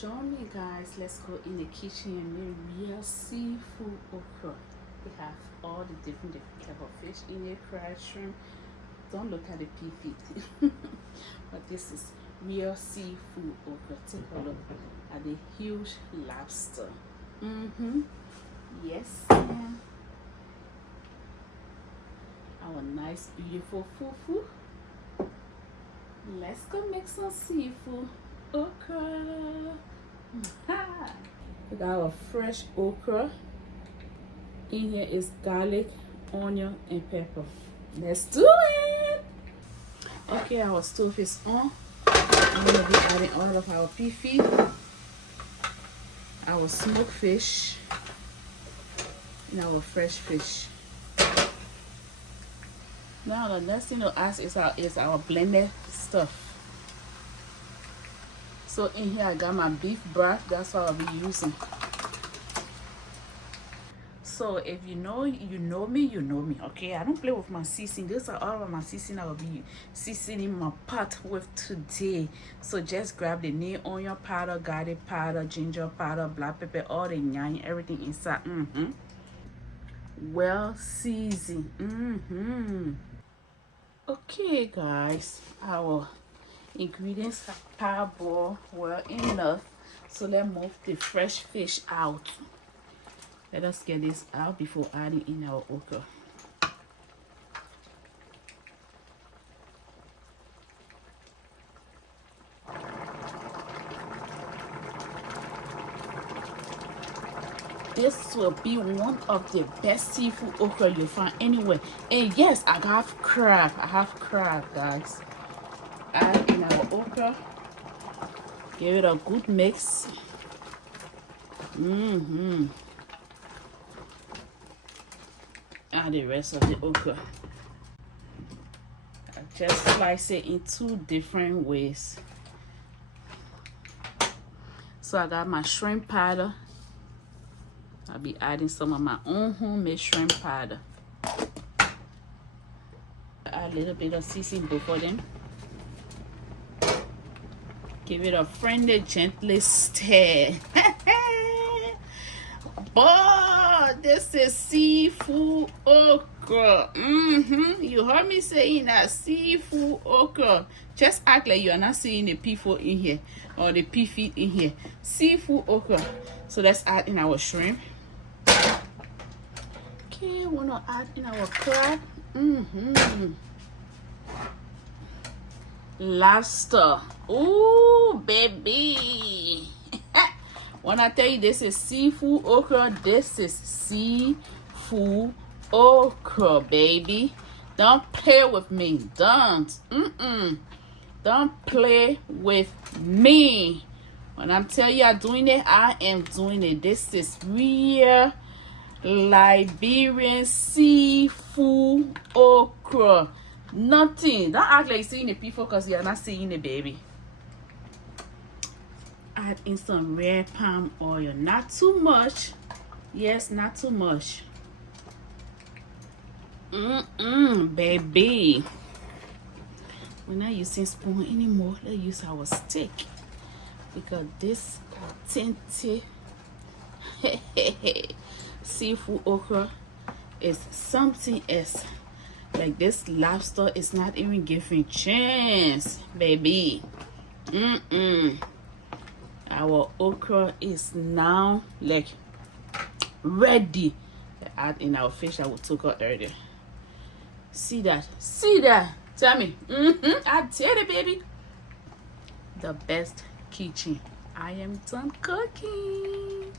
Join me, guys. Let's go in the kitchen and make real seafood okra. We have all the different type of fish in it, fried shrimp. Don't look at the pea feet. But this is real seafood okra. Take a look at the huge lobster. Yes, ma'am. Our nice, beautiful fufu. Let's go make some seafood okra. We got our fresh okra. In here is garlic, onion, and pepper. Let's do it. Okay, our stove is on. I'm gonna be adding all of our pea feet, our smoked fish, and our fresh fish. Now the next thing to add is our blended stuff. So in here I got my beef broth. That's what I'll be using. So if you know me, okay? I don't play with my seasoning. These are all of my seasoning I will be seasoning my pot with today. So just grab the neat onion powder, garlic powder, ginger powder, black pepper, all the nyan, everything inside. Well seasoned. Okay, guys, our ingredients are parboiled well enough. So let's move the fresh fish out. Let us get this out before adding in our okra. This will be one of the best seafood okra you'll find anywhere. And yes, I have crab. I have crab, guys. Add in our okra. Give it a good mix. Add the rest of the okra. I just slice it in two different ways. So I got my shrimp powder. I'll be adding some of my own homemade shrimp powder. Add a little bit of seasoning before them. Give it a friendly, gently stir. But this is seafood okra. You heard me saying that, seafood okra. Just act like you are not seeing the pea foot in here or the pea feet in here. Seafood okra. So let's add in our shrimp. Okay, we're gonna add in our crab. Lobster. Ooh, baby. When I tell you this is seafood okra, this is seafood okra, baby. Don't play with me. Don't. Don't play with me. When I'm telling you I'm doing it, I am doing it. This is real Liberian seafood okra. Nothing. Don't act like you're seeing the people because you're not seeing it, baby. Add in some red palm oil. Not too much. Yes, not too much. Baby. We're not using spoon anymore. Let's use our stick. Because this authentic seafood okra is something else. Like this lobster is not even giving chance, baby. Our okra is now like ready to add in our fish that we took out earlier. See that? See that? Tell me. I tell you, baby. The best kitchen. I am done cooking.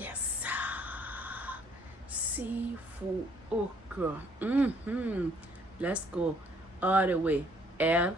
Yes. Seafood okra. Let's go all the way. L-I-B.